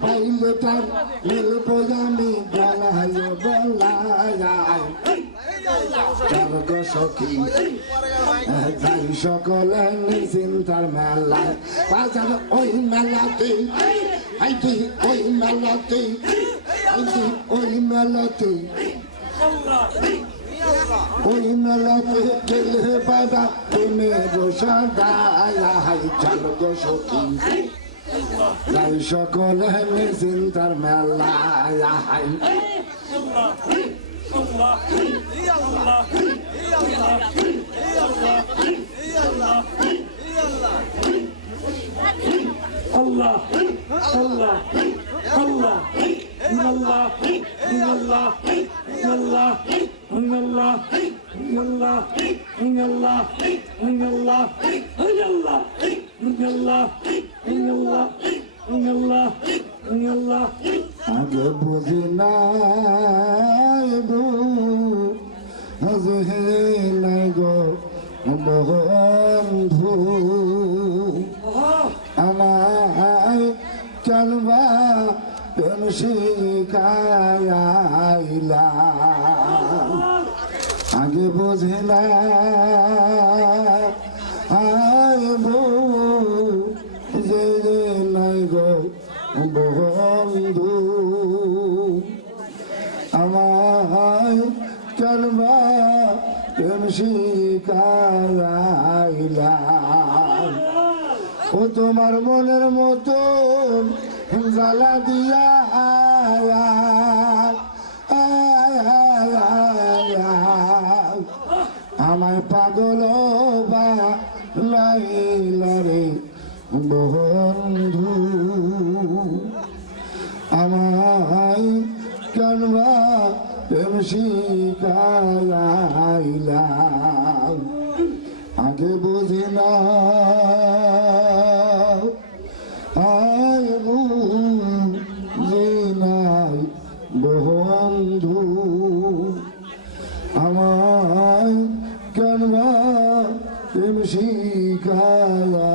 পাইলে তার মিলব আমি গলায় গলায় চালক সখী যাই সকলে চিন্তার মেলায় বাজার ওই মেলাতে ওই মেলাতে ওই মেলাতে ওই মেলাতে গেলে বাবা প্রেমের সদায় চালক সখী যাই সকলে চিন্তার মেলায় Allah, Allah, Allah, Allah, Allah, Allah, Allah, Allah, Allah, Allah, Allah, Allah, Allah. আগে বুঝি নাই বুঝে নাই গো বন্ধু আমায় চলবা প্রেম শিখাইলা আগে বুঝে না বুঝে নাই গো বন্ধু আমায় চলবা প্রেম শিখাইলা ও তোমার মনের মতন জ্বালা দিয়া আমায় পাগল বানাইলারে বন্ধু আমায় কানবা প্রেম শিখাইলা আগে বুঝি না বুঝি নাই বন্ধু আমায় কানবা প্রেম শিখাইলা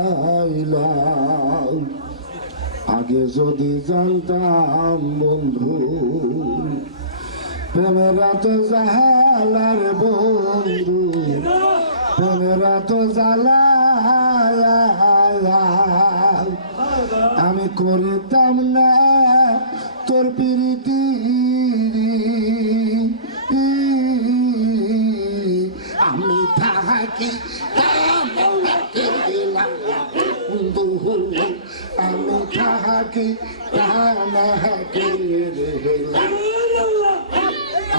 আগে যদি জানতাম বন্ধু প্রেমেরা তো জালার বন্ধু প্রেমেরা তো জালা আমি করিতাম না তোর প্রীতি আমি থাকি আমি থাকি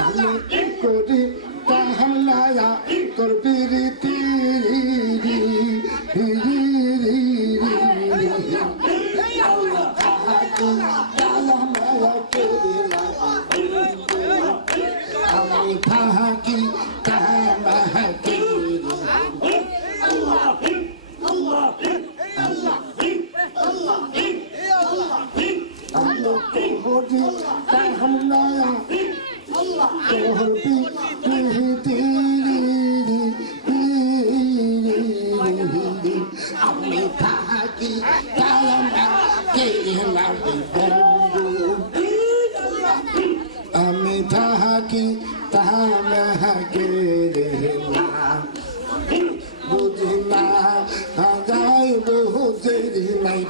আমি করি তাহলে তোর প্রীতি আমি থাকি আমি থাকি আমি থাকি তাহাকে বুঝি না যাই বুঝি নাই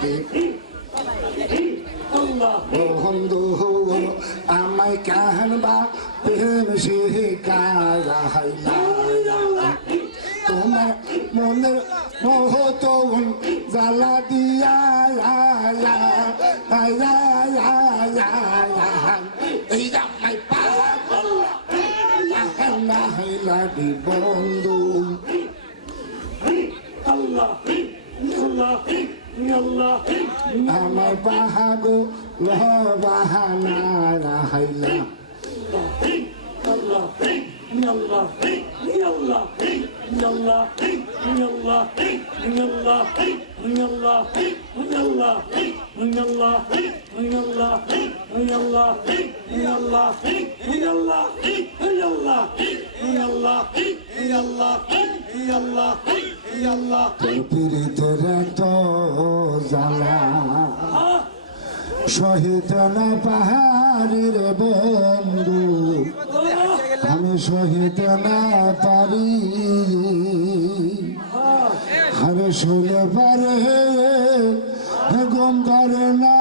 বন্ধু আমায় কানবা প্রেম শিখাইলা তোমার মনের মহতন জ্বালা দিয়া এই আমায় পাগলাদি বন্ধু Allah, Allah, Allah, আমার বাহাগো বাহানা হাইলা Allah, Allah, Allah, Allah, Allah, Allah, Allah, Allah, Allah. Allah, Allah, Allah, Allah, Allah, Allah, তোর পীড়িতের এত জ্বালা শহীদ না পাহাড়ের বন্ধু আমি শহীদ না পারি আরে শুনে পারে গম ধরে না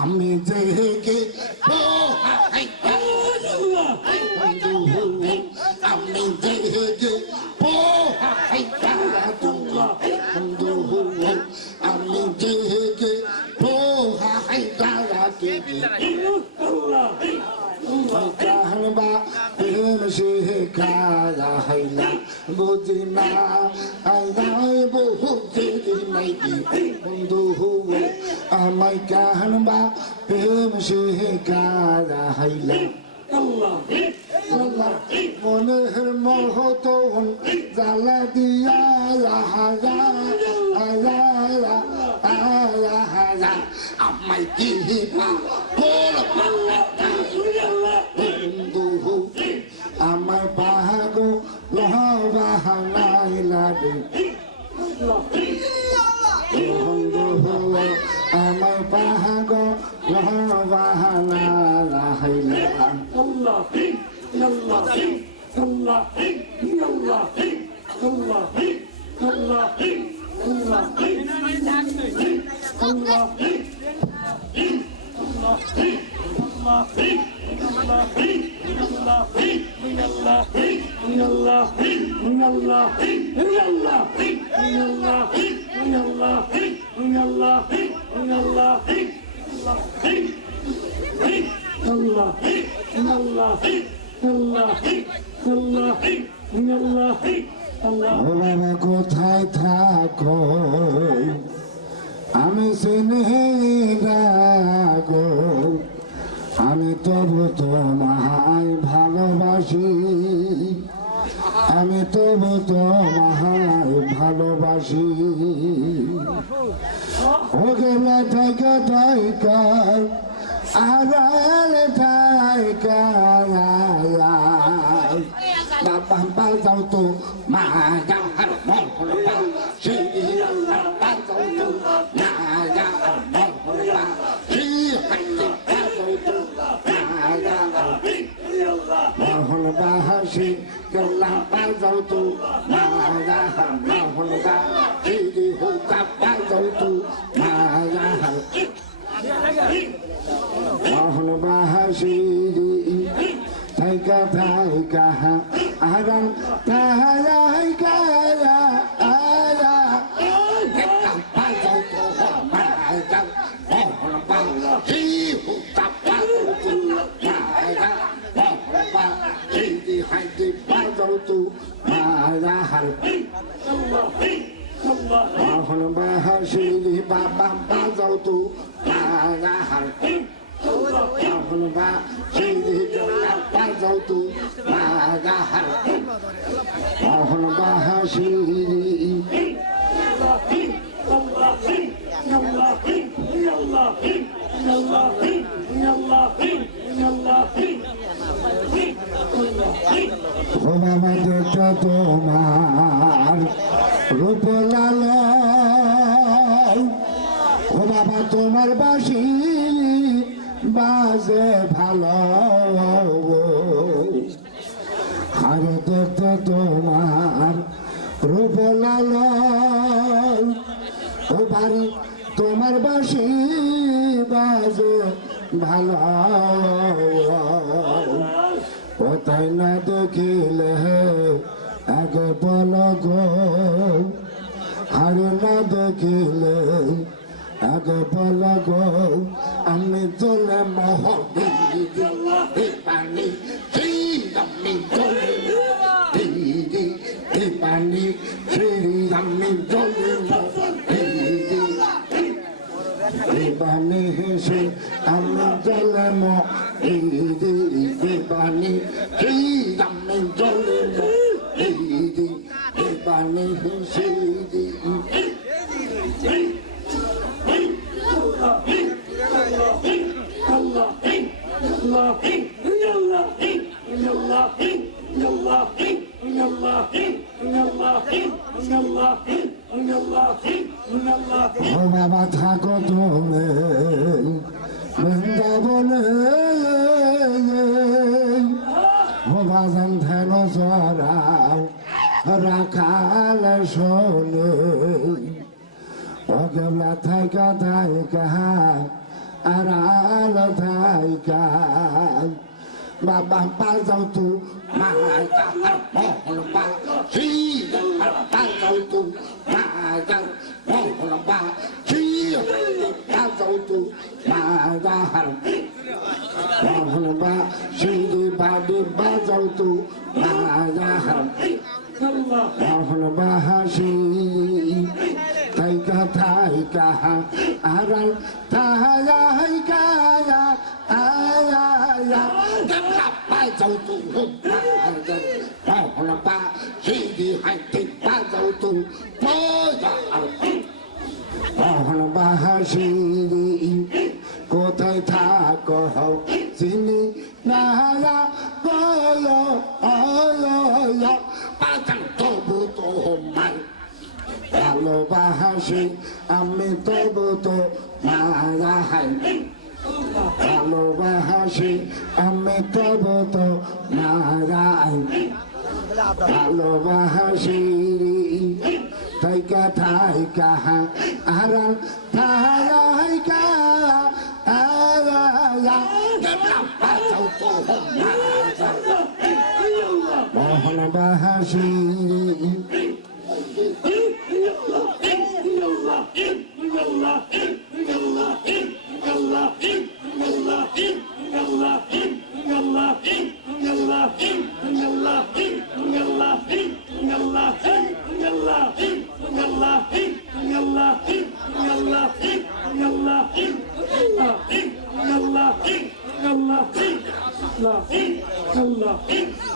আমি দেখে আমি দেখে আমি দেখে কাহবা প্রেম সে কালা হাইলা বুঝি না আইলাই বহু দেরি নাই বন্ধু আমায় কাহবা প্রেম সে কালা হাইলা মনের মহতন জ্বালা দিয়া আমায় কি বন্ধু আমার পাহাগো লহবাহানাই লাগে বন্ধু আমার পাহাগো লহবাহানা লাহাইলা Allah, Allah, Allah, Allah, Allah, Allah, বাবা কোথায় থাকো আমি চিনি গো আমি তবু তোমায় ভালোবাসি আমি তবু তোমায় ভালোবাসি ওকে টাইকা টাইকা আড়াল টাইকা বাবা বাজাও তো মা যাওয়ার মন হলবা সেই বাজাও তো মা যাওয়ার মন হলবা সেই হাতে বাজাও তো মা যাওয়ার মন হলবা হাসি গলা বাজাও তো মা যাওয়ার মন হলবা সেই হোকা বাজাও তো মা যাওয়ার মন বাহাসি থাইকা থাইকা আরাম থাইকা আরা বাজাও তো মায়া মোহন বাহি হুতা বাজাও তো মায়া মোহন বাহি হাইতে বাজাও তো মায়া হার মোহন বাহাসি বাবা বাজাও তো মায়া হার মোহন বাহাসি বাজাও তো মায়া হার মোহন বাহাসি ও বাবা দেখো তোমার রূপ লাল ও বাবা তোমার বাঁশি বাজে ভালো আর দেখো তোমার রূপ লাল ও বাড়ি তোমার বাঁশি বাজে ভালো ও তাই না দেখিলে আগে বল গো আরে না দেখিলে আগে বল গো আমি চলে মোহ পানি আমি চলে পানি আমি চলে পানি হেসে আমি চলে পানি আমি চলে পানি ও বাবা থাকো তুমি বৃন্দাবনে ও বাজান ধ্যান জরাও রাখাল শোনে ও কেবলা থাইকা থাইকা আড়াল থাইকা বাবা বাজাও তু মায়া মোহন বা শ্রী বাজাও তু মায়া মোহন বা শ্রী বাজাও তু মায়া মোহন বা শ্রী বাড়ি বাজাও তু মায়া মোহন বাহাসি থাইকা থাইকা আড়াল থাইকা আয়া কেমলা বাজাও তু মোহন বা শ্রী হাইতে বাজাও তু মোহন বাহাসি কোথায় থাকো চিনি না বাজান তবু তোমার ভালোবাসি আমি তবু তো মায়া হাই ভালোবাসি আমি তবু তো মায়া ভালোবাসি থাইকা থাইকা আরাম থাইকা মোহন বাহাসি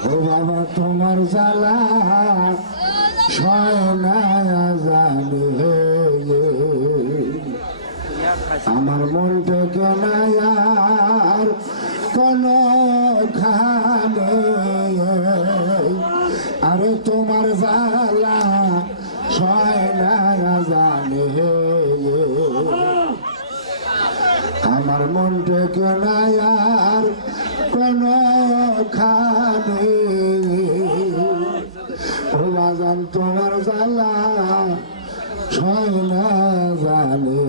ও বাবা তোমার জ্বালা সয়না জানে আমার মন থেকে নায়ার কোন খানে আরে তোমার জ্বালা সয়না জানে আমার মন থেকে নায়ার কোন খানে ও বাজান তোমার জ্বালা সয়না জানে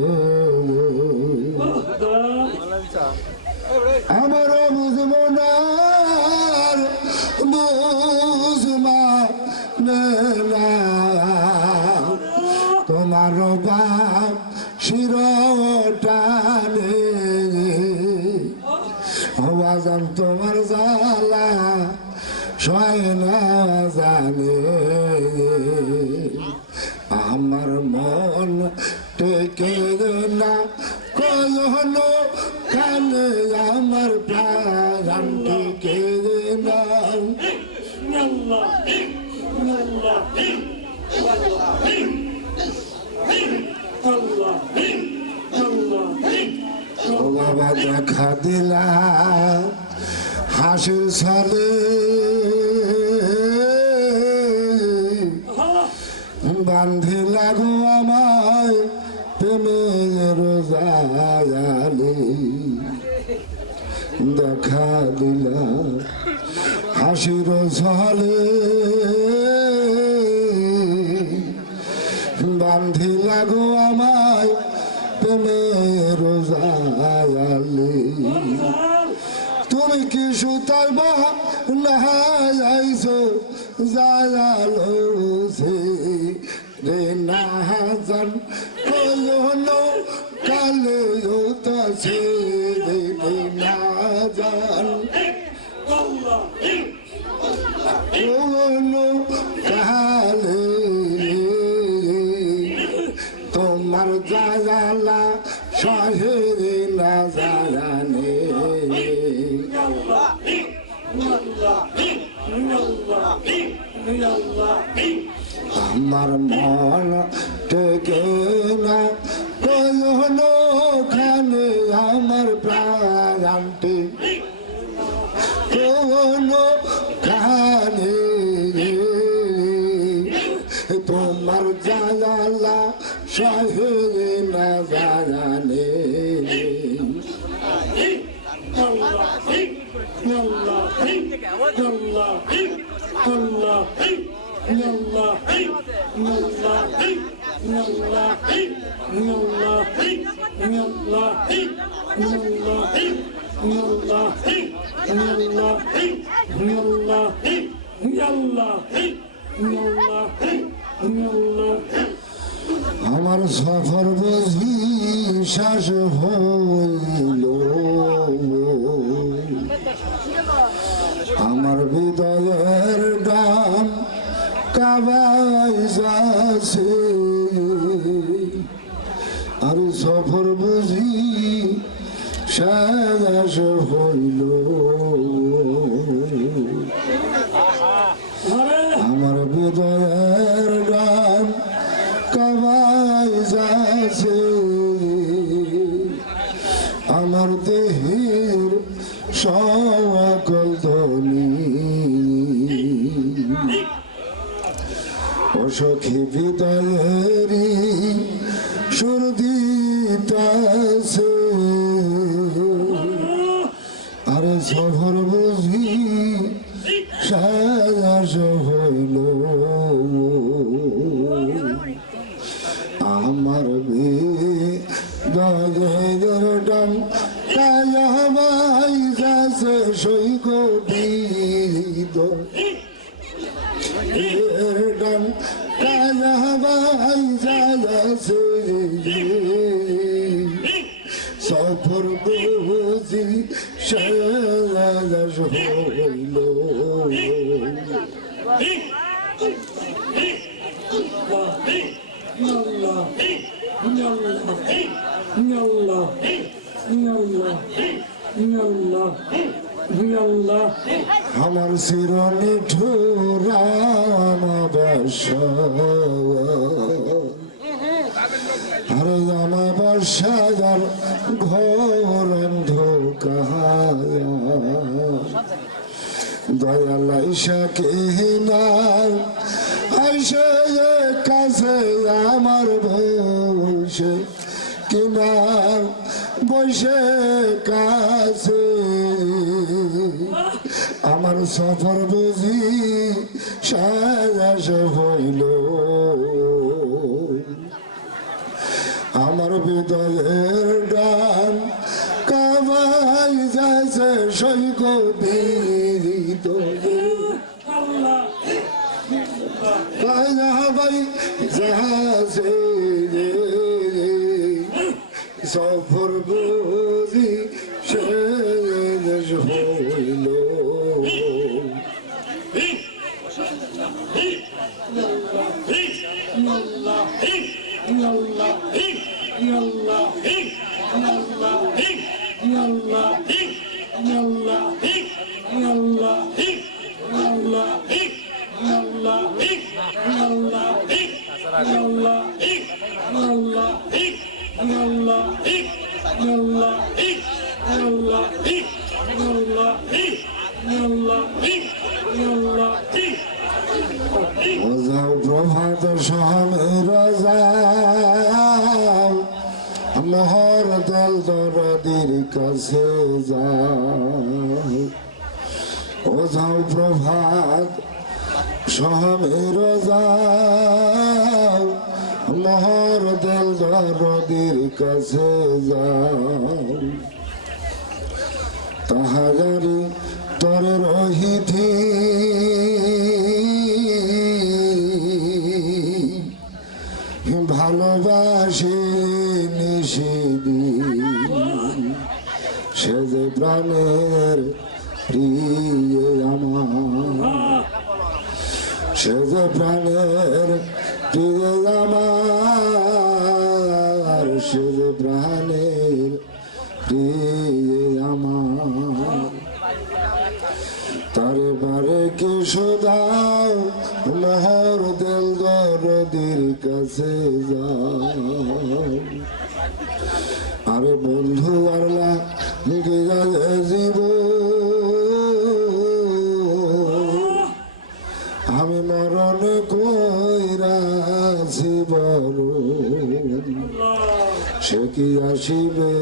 আমার বুঝবো না বুঝমা তোমার বাপ শিরটানে বাজান তোমার জ্বালা সয়না জানে আমার মন টেকে না কয়নো কানে আমার প্রাণ টেকে না ও বাবা দেখা দিলা হাসির সালে বান্ধি লাগু আমায় প্রেমের জায়ালে দেখা দিলা হাসির সালে বান্ধি লাগু আমায় প্রেমের জায়ালে তুমি কি সুতার বাহাইছো জায়ালো সে রে না জান কয়নো কালে হতাছে রে না জান কয়নো কালে তোমার জায়ালা শহরে না জানে আমার মন টেকে না কয়নো খানে আমার প্রাণটি কোনো খানে সহে না জানে আমার সফর বুঝি শেষ হইল আমার হৃদয়ের গান কাবাই যাচ্ছে আর সফর বুঝি শেষ হইল আমার হৃদয়ের গান কাবাই যাচ্ছে আমার দেহের সকল ধ্বনি অসখী হৃদয়েরই সুর দিতাছে আরে সফর বুঝি শেষ হইল আমার হৃদয়ের ডান কায়াবাই যাচ্ছে সৈক হৃদয়ের ডান কায়াবাই যাচ্ছে সফর বুঝি শেষ হইল আমার শিরনি ঠুরামাবাসা আরে আমাবাসার ঘোর অন্ধকার দয়াল আইসা কিনার আইসে কাছে আমার বসে কিনার বসে কাছে আমার সফর বুঝি শেষ হইল আমার হৃদয়ের গান কাবাই যাচ্ছে সৈক কায়াবাই যাচ্ছে সফর বুঝি শেষ হইল প্রভাত সমের যাও মোহর দল দরদির কাছে যাও ও যাও প্রভাত সমের যাও মোহর দল দরদির কাছে যাও তাহারি তোর রহিথি ভালোবাসে নিষেধি সে যে প্রাণের প্রিয় আমার সে যে প্রাণের প্রিয় আমার সে যে প্রাণের প্রিয় আমার তারে বারে কি দাও মোহর দেল দরদির কাছে যাও আরে বন্ধু আরলা জীব আমি মরণ কইরাছি বড় সে কি আসিবে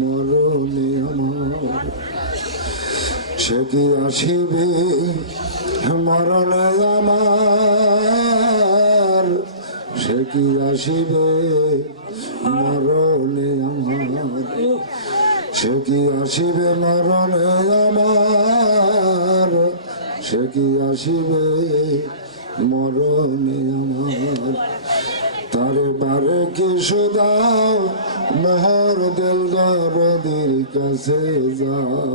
মরণে আমার, সে কি আসিবে মরণে আমার, সে কি আসিবে মরণে আমার, সে কি আসিবে মরণে আমার, সে কি আসিবে মরণে আমার। তারে বারে কি দাও মোহর দিল দরদির কাছে যাও,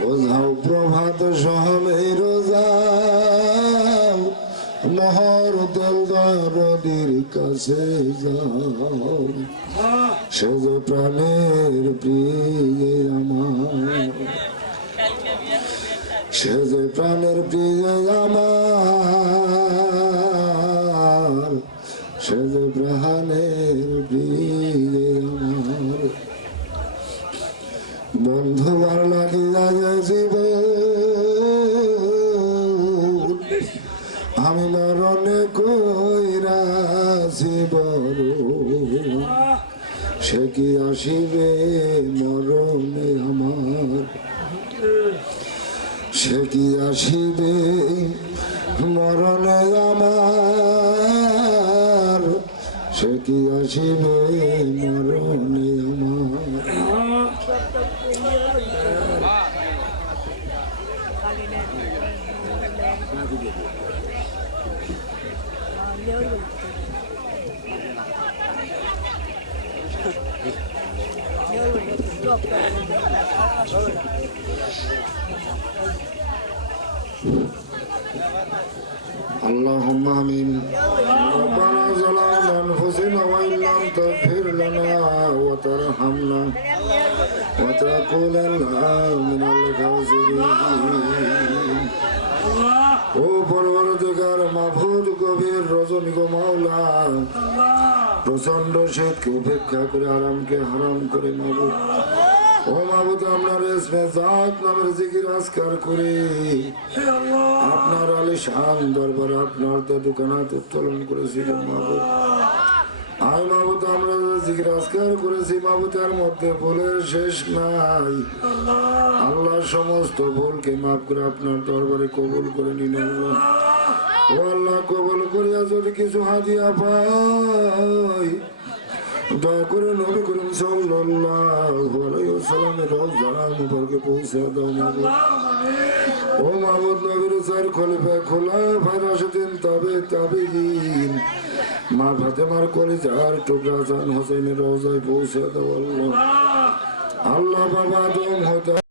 বোঝাও প্রভাত সহলে রোজাও, মোহর দিল দরদির কাছে যাও, সে যে প্রাণের প্রিয় আমার, সে যে প্রাণের প্রিয় আমার, সে যে প্রাণের প্রিয় আমার। বন্ধু বার লাগিয়া যে জীবন আমি মরণে কইরাছি বড়, সে কি আসিবে মরণে আমার, সে কি আসিবে মরণে আমার, সে কি আসিবে মরণে আমার। اللهم آمين. ربنا ظلمنا أنفسنا وإن لم تغفر لنا وترحمنا وتكوننا من الخاسرين. ও পরবর্তীকার মাহফুজ কবির রজনী গো মাওলা, প্রচন্ড শীতকে উপেক্ষা করে আরামকে হারাম করে মাবুদ, ও মাবুদ আপনার ইসমে জাত নামের জিকির আজকার করে আপনার আলিশান দরবারে আপনার তো দোকানাত উত্তোলন করেছিলেন মাবুদ। আয় মাবুদ আমরা জিকির আজকার করেছি মাবুদ, এর মধ্যে ভুলের শেষ নাই। আল্লাহ সমস্ত ভুলকে মাফ করে আপনার দরবারে কবুল করে নিন আল্লাহ। ও আল্লাহ কবুল করিয়া যদি কিছু হাদিয়া পাই, দয়া করে নবী করিম সাল্লাল্লাহু আলাইহি ওয়াসাল্লামের রওজা মুবারকে পৌঁছে দাও মাবুদ। ও মাবুদ নবীর চার খলিফা খুলাফায়ে রাশিদিন তাবেঈন মা ফাতেমার কলিজার টুকরা জান হোসেনের রওজায় পৌঁছে দাও আল্লাহ। আল্লাহ বাবা আদম হতে